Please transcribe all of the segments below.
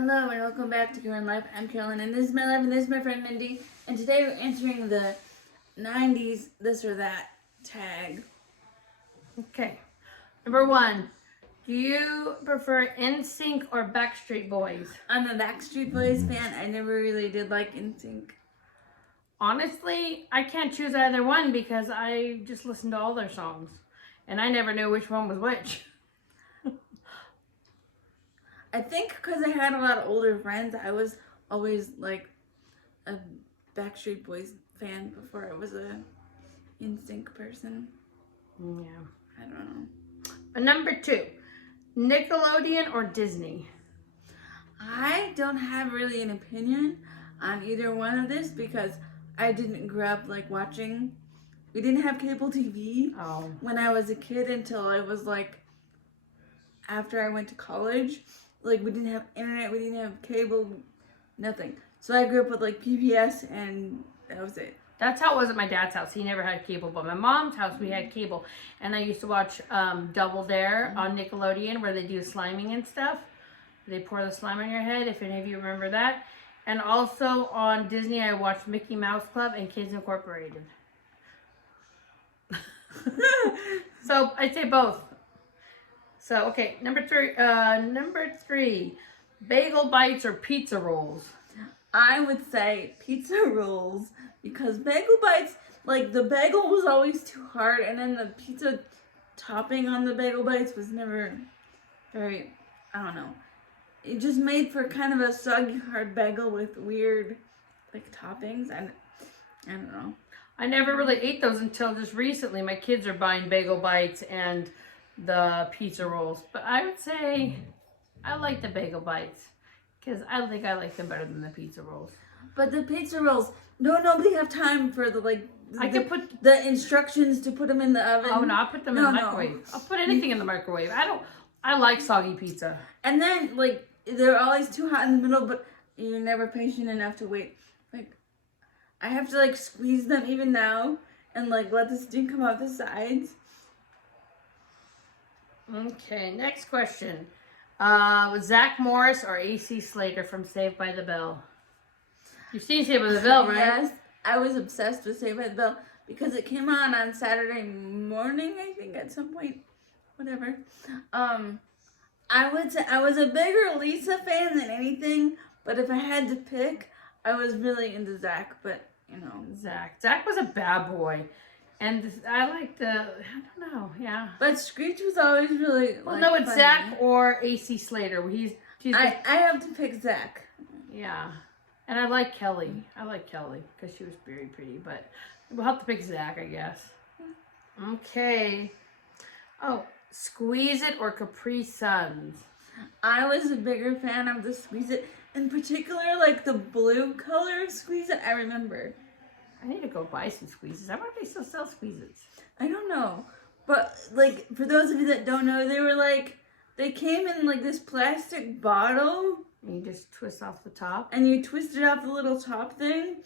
Hello and welcome back to Current Life. I'm Carolyn and this is my life and this is my friend Mindy. And today we're answering the 90s this or that tag. Okay. Number 1. Do you prefer NSYNC or Backstreet Boys? I'm a Backstreet Boys fan. I never really did like NSYNC. Honestly, I can't choose either one because I just listened to all their songs. And I never knew which one was which. I think because I had a lot of older friends, I was always like a Backstreet Boys fan before I was a NSYNC person. Yeah. I don't know. Number 2. Nickelodeon or Disney? I don't have really an opinion on either one of this because I didn't grow up like watching. We didn't have cable TV when I was a kid until I was like after I went to college. Like we didn't have internet, we didn't have cable, nothing. So I grew up with like PBS and that was it. That's how it was at my dad's house. He never had cable, but my mom's house we had cable, and I used to watch Double Dare on Nickelodeon, where they do sliming and stuff. They pour the slime on your head, if any of you remember that. And also on Disney, I watched Mickey Mouse Club and Kids Incorporated. So I'd say both. So okay, number 3, bagel bites or pizza rolls? I would say pizza rolls because bagel bites, like the bagel was always too hard, and then the pizza topping on the bagel bites was never very, I don't know. It just made for kind of a soggy hard bagel with weird like toppings, and I don't know. I never really ate those until just recently. My kids are buying bagel bites and the pizza rolls, but I would say I like the bagel bites because I think I like them better than the pizza rolls. But the pizza rolls, nobody have time for the like. I could put the instructions to put them in the oven. Oh no, I'll put them in the microwave. I'll put anything in the microwave. I like soggy pizza. And then like they're always too hot in the middle, but you're never patient enough to wait. Like I have to like squeeze them even now and like let the steam come out the sides. Okay, next question. Zack Morris or AC Slater from Saved by the Bell? You've seen Saved by the Bell, right? Yes, I was obsessed with Saved by the Bell because it came on Saturday morning, I think, at some point. Whatever. I would say I was a bigger Lisa fan than anything, but if I had to pick, I was really into Zack, but you know. Zack was a bad boy. And I like I don't know, yeah. But Screech was always really well, no, it's funny. Zack or AC Slater. I have to pick Zack. Yeah. And I like Kelly. I like Kelly because she was very pretty, but we'll have to pick Zack, I guess. Okay. Oh, Squeeze It or Capri Suns? I was a bigger fan of the Squeeze It. In particular, like the blue color of Squeeze It, I remember. I need to go buy some squeezes. I wonder if they still sell squeezes. I don't know. But, like, for those of you that don't know, they came in, like, this plastic bottle. And you just twist off the top. And you twisted off the little top thing.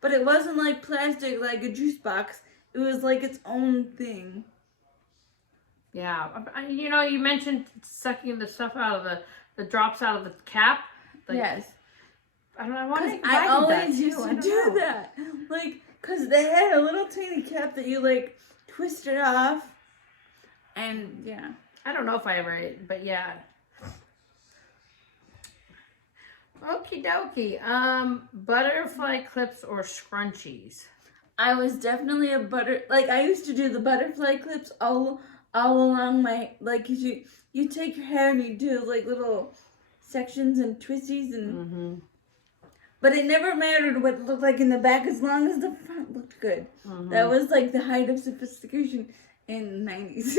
But it wasn't, like, plastic, like a juice box. It was, like, its own thing. Yeah. You know, you mentioned sucking the stuff out of the drops out of the cap. Like, yes. I don't know. I always used to do that. Like, because they had a little tiny cap that you, like, twisted off. And, yeah. I don't know if I ever ate, but yeah. Okie dokie. Butterfly clips or scrunchies? I was definitely I used to do the butterfly clips all along my, like, you take your hair and you do, like, little sections and twisties and... But it never mattered what it looked like in the back as long as the front looked good. That was like the height of sophistication in the 90s.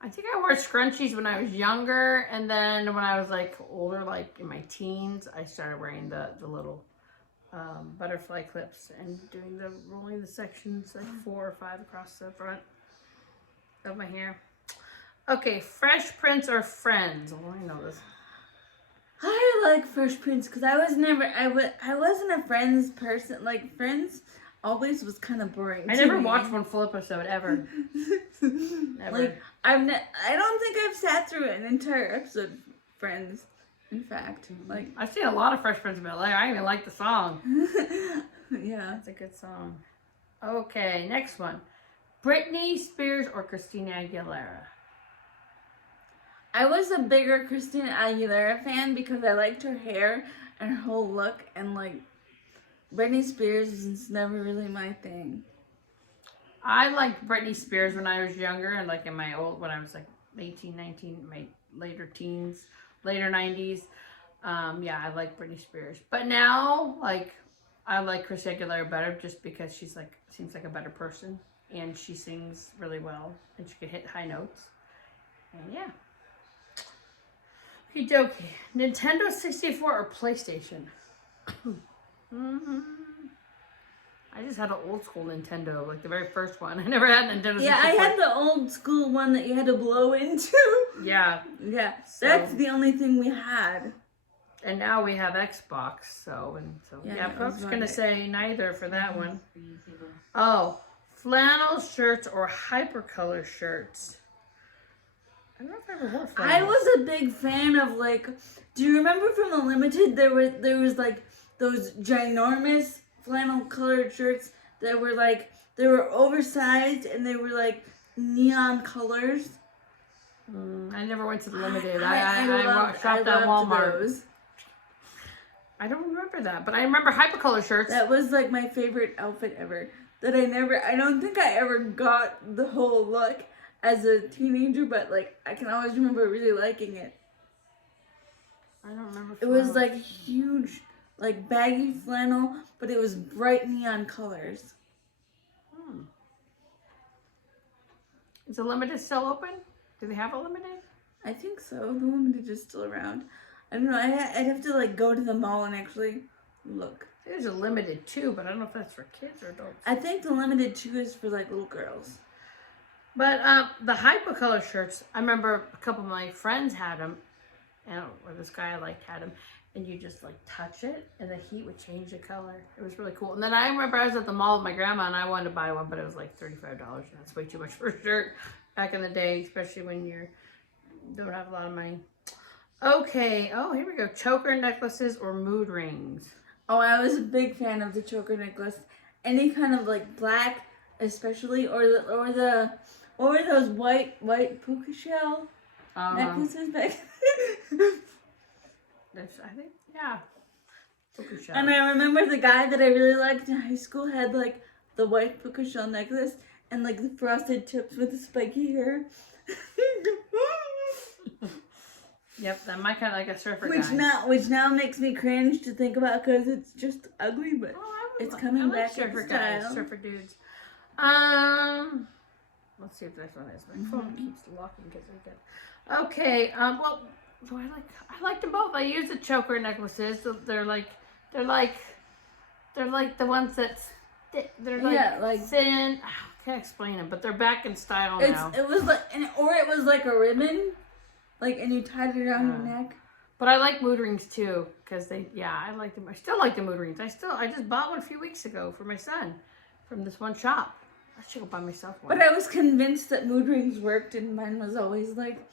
I think I wore scrunchies when I was younger, and then when I was like older, like in my teens, I started wearing the little butterfly clips and rolling the sections like 4 or 5 across the front of my hair. Okay, Fresh Prince or Friends? Oh, I know this. I like Fresh Prince because I wasn't a Friends person. Like, Friends always was kind of boring. I never watched one full episode ever. Never. Like, I don't think I've sat through an entire episode of Friends. In fact, like I've seen a lot of Fresh Prince of Bel-Air. I even like the song. yeah. That's a good song. Okay, next one. Britney Spears or Christina Aguilera? I was a bigger Christina Aguilera fan because I liked her hair and her whole look, and like Britney Spears is never really my thing. I liked Britney Spears when I was younger and like when I was like 18, 19, my later teens, later 90s. Yeah, I like Britney Spears. But now, like, I like Christina Aguilera better just because she's like, seems like a better person and she sings really well and she can hit high notes. And yeah. Okie dokie. Nintendo 64 or PlayStation? I just had an old school Nintendo, like the very first one. I never had Nintendo 64. Yeah, I had the old school one that you had to blow into. Yeah. Yeah, that's the only thing we had. And now we have Xbox, so yeah, I'm just gonna say neither for that one. Oh, flannel shirts or hypercolor shirts? I don't know if I ever wore flannel. I was a big fan of like. Do you remember from the Limited? There was like those ginormous flannel colored shirts that were like they were oversized and they were like neon colors. I never went to the Limited. I shopped at Walmart. Those. I don't remember that, but I remember hypercolor shirts. That was like my favorite outfit ever. I don't think I ever got the whole look as a teenager, but like I can always remember really liking it. I don't remember. It was like huge, like baggy flannel, but it was bright neon colors. Is the Limited still open? Do they have a Limited? I think so. The Limited is still around. I don't know. I'd have to like go to the mall and actually look. There's a Limited too, but I don't know if that's for kids or adults. I think the Limited too is for like little girls. But the hypercolor shirts, I remember a couple of my friends had them, or this guy I liked had them, and you just like touch it, and the heat would change the color. It was really cool. And then I remember I was at the mall with my grandma, and I wanted to buy one, but it was like $35, and that's way too much for a shirt back in the day, especially when you don't have a lot of money. Okay, oh, here we go. Choker necklaces or mood rings? Oh, I was a big fan of the choker necklace. Any kind of like black, especially, or those white puka shell necklaces back. I think, yeah. Puka shell. And I remember the guy that I really liked in high school had like the white puka shell necklace and like the frosted tips with the spiky hair. Yep, that might kind of like a surfer guy. Which now makes me cringe to think about because it's just ugly, but it's coming back surfer in guys, style. surfer dudes. Let's see if this one is. My phone keeps locking because I get. Okay, well, I like them both. I use the choker necklaces. They're like the ones that like thin. I can't explain them, but they're back in style now. It was like a ribbon. Like, and you tied it around your neck. But I like mood rings too, because I like them. I still like the mood rings. I just bought one a few weeks ago for my son from this one shop. I should go buy myself one. But I was convinced that mood rings worked, and mine was always like,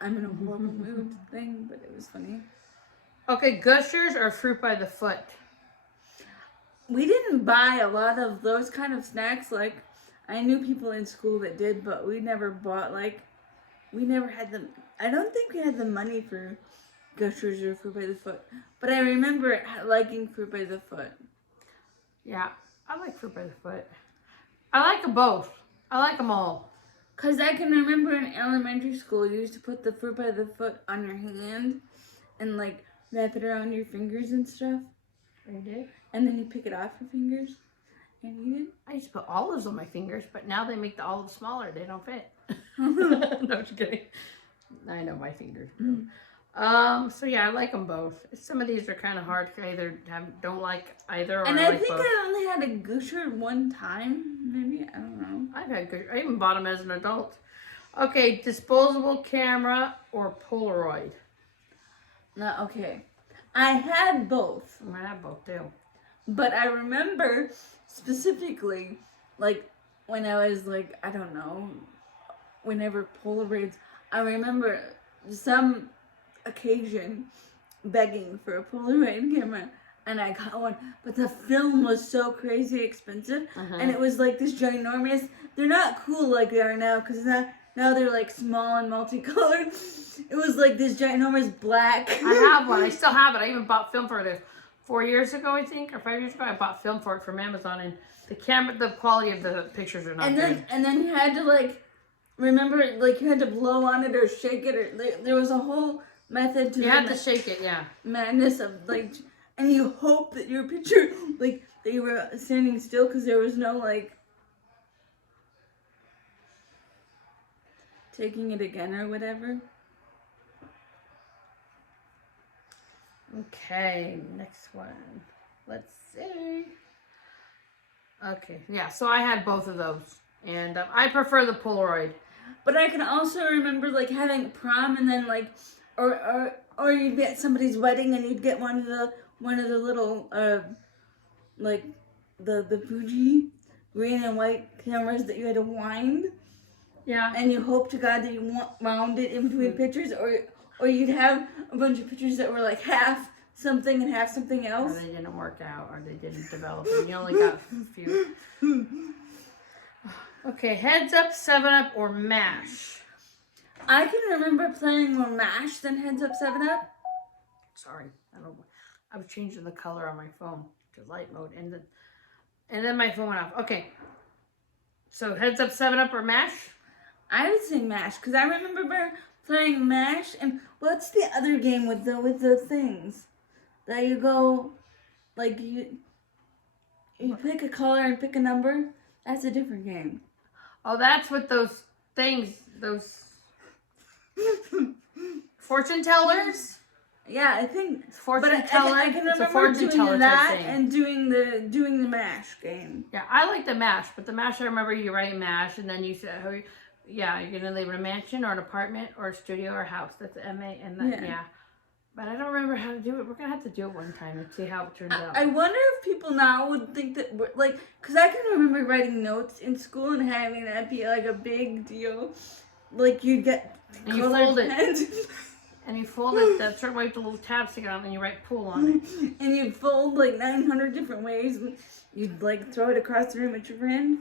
I'm in a horrible mood thing, but it was funny. Okay, Gushers or Fruit by the Foot? We didn't buy a lot of those kind of snacks. Like, I knew people in school that did, but we never bought we never had them. I don't think we had the money for Gushers or Fruit by the Foot. But I remember liking Fruit by the Foot. Yeah, I like Fruit by the Foot. I like them both. I like them all. Because I can remember in elementary school, you used to put the Fruit by the Foot on your hand and like wrap it around your fingers and stuff. You did? And then you pick it off your fingers and eat it. I used to put olives on my fingers, but now they make the olives smaller. They don't fit. No, just kidding. I know my fingers. So yeah, I like them both. Some of these are kind of hard to either don't like either. Or and I think both. I only had a Gusher one time, maybe. I don't know. I've had Gusher. I even bought them as an adult. Okay, disposable camera or Polaroid? No, okay. I had both. I had both too. But I remember specifically, like when I was like, I don't know, whenever Polaroids. I remember some occasion begging for a Polaroid camera, and I got one, but the film was so crazy expensive, and it was like this ginormous. They're not cool like they are now, because now they're like small and multicolored. It was like this ginormous black. I have one. I still have it. I even bought film for it 4 years ago, I think, or 5 years ago. I bought film for it from Amazon, and the quality of the pictures are not good. And then you had to like remember, like you had to blow on it or shake it, or there was a whole method to. You had to shake it, yeah. Madness of like, and you hope that your picture, like that you were standing still, because there was no like taking it again or whatever. Okay, next one. Let's see. Okay, yeah, so I had both of those, and I prefer the Polaroid. But I can also remember like having prom, and then like, or you'd be at somebody's wedding and you'd get one of the little like the Fuji green and white cameras that you had to wind. Yeah. And you hope to God that you wound it in between pictures, or you'd have a bunch of pictures that were like half something and half something else. Or they didn't work out, or they didn't develop, and you only got a few. Okay, Heads Up, 7-Up, or MASH? I can remember playing more MASH than Heads Up, 7-Up. Sorry, I was changing the color on my phone to light mode, and then my phone went off. Okay, so Heads Up, 7-Up, or MASH? I would say MASH, because I remember playing MASH, and what's the other game with the things that you go, like you pick a color and pick a number? That's a different game. Oh, that's with those things, those fortune tellers. Yeah, I think fortune teller. I can remember doing that and doing the MASH game. Yeah, I like the MASH, but the MASH, I remember you write MASH, and then you say, yeah, you're gonna live in a mansion or an apartment or a studio or a house. That's MA, and then yeah. But I don't remember how to do it. We're gonna have to do it one time and see how it turns out. I wonder if people now would think that we're like, because I can remember writing notes in school and having that be like a big deal. Like you'd get and you fold it, and you fold it. That's right, with the little tab sticking out, and you write pool on it. And you'd fold like 900 different ways. And you'd like throw it across the room at your friend.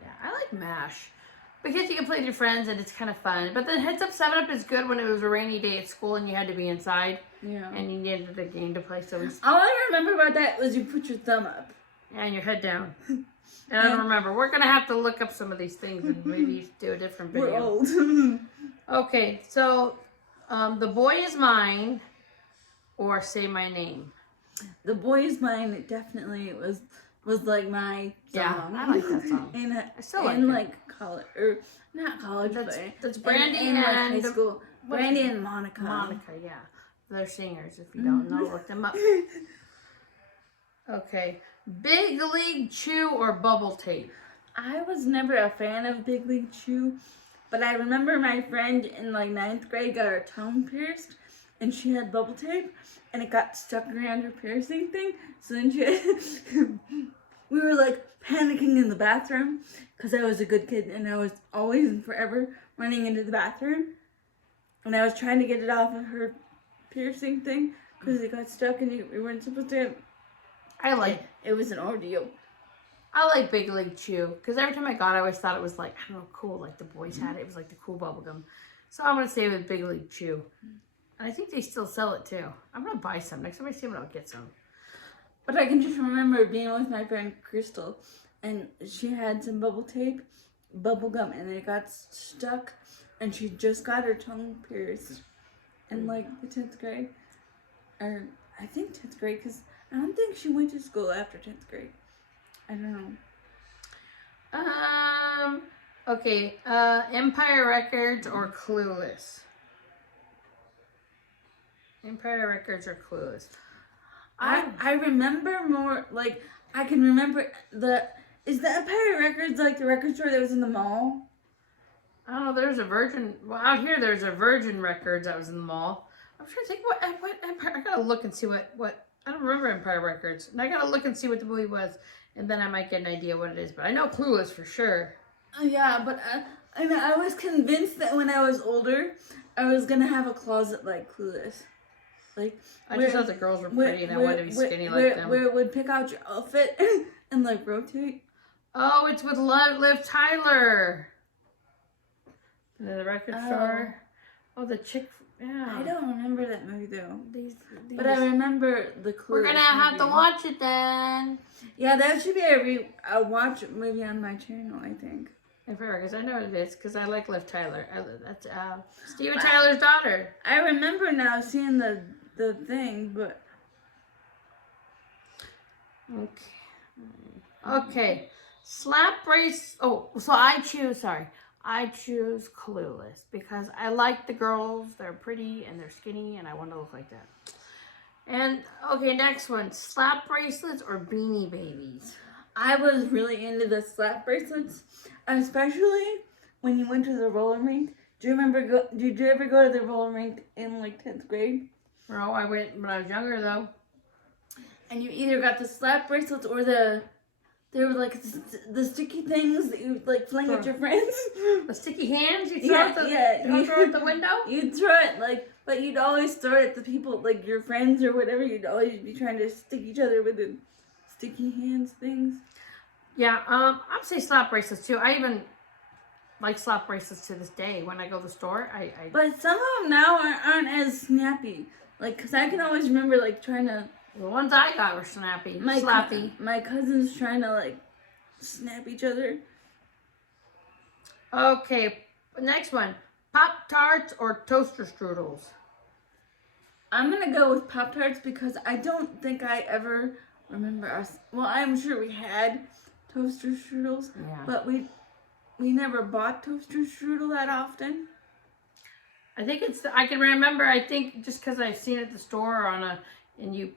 Yeah, I like MASH. Because you can play with your friends and it's kind of fun. But then Heads Up, 7-Up is good when it was a rainy day at school and you had to be inside. Yeah. And you needed a game to play. So all I remember about that was you put your thumb up. Yeah, and your head down. And I don't remember. We're going to have to look up some of these things and maybe do a different video. We're old. Okay, so The Boy Is Mine or Say My Name. The Boy Is Mine, it definitely was like my song. Yeah, I like that song. I still like it. Like college, or not college, that's Brandy in and high school. Brandy and Monica. Monica, yeah. They're singers. If you don't know, look them up. Okay. Big League Chew or Bubble Tape? I was never a fan of Big League Chew, but I remember my friend in like 9th grade got her tongue pierced, and she had bubble tape, and it got stuck around her piercing thing. So then we were like panicking in the bathroom because I was a good kid and I was always and forever running into the bathroom, and I was trying to get it off of her piercing thing because it got stuck and we weren't supposed to. It was an ordeal. I like Big League Chew because every time I got it, I always thought it was like, I don't know, cool. Like the boys had it. It was like the cool bubble gum. So I'm going to stay with Big League Chew. And I think they still sell it too. I'm going to buy some. Next time I see them, I'll get some. But I can just remember being with my friend Crystal, and she had some bubble gum, and it got stuck, and she just got her tongue pierced in like the 10th grade. Or I think 10th grade, because I don't think she went to school after 10th grade. I don't know. Okay. Empire Records or Clueless? Empire Records or Clueless? I remember more, like, I can remember is the Empire Records like the record store that was in the mall? I don't know, there's a Virgin, well, out here there's a Virgin Records that was in the mall. I'm trying to think what Empire, I gotta look and see what, I don't remember Empire Records. And I gotta look and see what the movie was, and then I might get an idea what it is, but I know Clueless for sure. Yeah, but I was convinced that when I was older, I was gonna have a closet like Clueless. Like I just thought the girls were pretty and I wanted to be skinny like them. Where it would pick out your outfit and like rotate. Oh, it's with Liv Tyler. The record store. Oh, the chick. Yeah. I don't remember that movie though. These. But I remember the Clueless. We're gonna have to watch it then. Yeah, that should be a watch movie on my channel, I think. Because I know what it is, because I like Liv Tyler. That's Steven Tyler's daughter. I remember now seeing the thing, but... Okay. Slap brace... Oh, so I choose Clueless, because I like the girls. They're pretty, and they're skinny, and I want to look like that. And, okay, next one. Slap bracelets or beanie babies? I was really into the slap bracelets, especially when you went to the roller rink. Do you remember? Did you ever go to the roller rink in like 10th grade? No, I went when I was younger though. And you either got the slap bracelets or they were like the sticky things that you like fling at your friends. The sticky hands you throw you throw at the window. You'd throw it but you'd always throw it at the people like your friends or whatever. You'd always be trying to stick each other with the sticky hands things. Yeah, I'd say slap bracelets too. I even like slap bracelets to this day. When I go to the store, I... But some of them now aren't as snappy. Like, because I can always remember, like, trying to... The ones I got were snappy. Slappy. My cousins trying to, like, snap each other. Okay, next one. Pop-Tarts or toaster strudels? I'm going to go with Pop-Tarts because I don't think I ever remember us... Well, I'm sure we had toaster strudels, but we never bought toaster strudel that often. I think I can remember. I think just because I've seen it at the store and you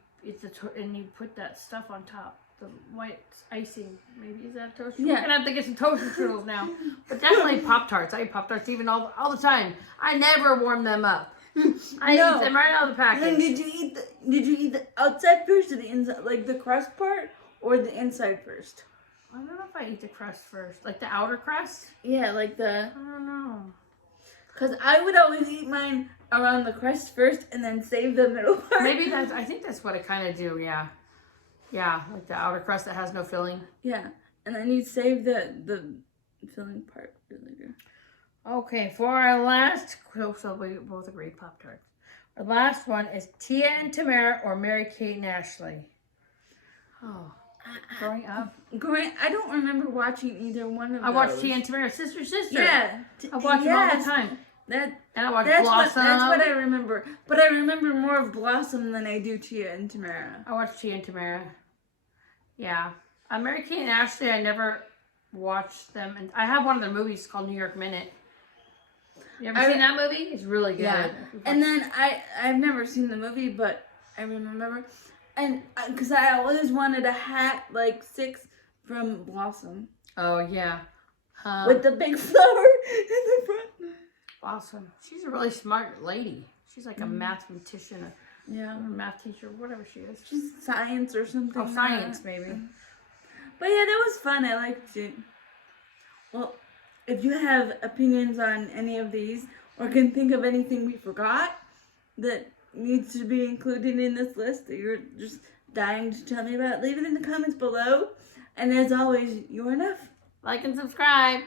put that stuff on top, the white icing. Maybe is that toaster? Yeah. We're gonna have to get some toaster strudels now. But definitely Pop-Tarts. I eat Pop-Tarts even all the time. I never warm them up. I eat them right out of the package. Then did you eat the outside first or the inside, like the crust part, or the inside first? I don't know if I eat the crust first. Like the outer crust? Yeah, like the... I don't know. Because I would always eat mine around the crust first and then save the middle part. Maybe I think that's what I kind of do, yeah. Yeah, like the outer crust that has no filling. Yeah, and then you save the filling part for later. Okay, for our last... So we both agree Pop-Tarts. Our last one is Tia and Tamera or Mary-Kate and Ashley. Oh... Growing up? I don't remember watching either one of those. I watched Tia and Tamera, sister. Yeah. I watched them all the time. And I watched Blossom. That's what I remember. But I remember more of Blossom than I do Tia and Tamera. I watched Tia and Tamera. Yeah. Mary-Kate and Ashley, I never watched them. And I have one of their movies called New York Minute. You ever seen that movie? It's really good. Yeah. And then I've never seen the movie, but I remember... And because I always wanted a hat like 6 from Blossom. Oh, yeah. With the big flower in the front. Blossom. She's a really smart lady. She's like a mathematician. Yeah. Or a math teacher, whatever she is. She's science or something. Oh, science, maybe. But yeah, that was fun. I liked it. Well, if you have opinions on any of these or can think of anything we forgot that needs to be included in this list that you're just dying to tell me about, leave it in the comments below. And as always, you're enough. Like and subscribe.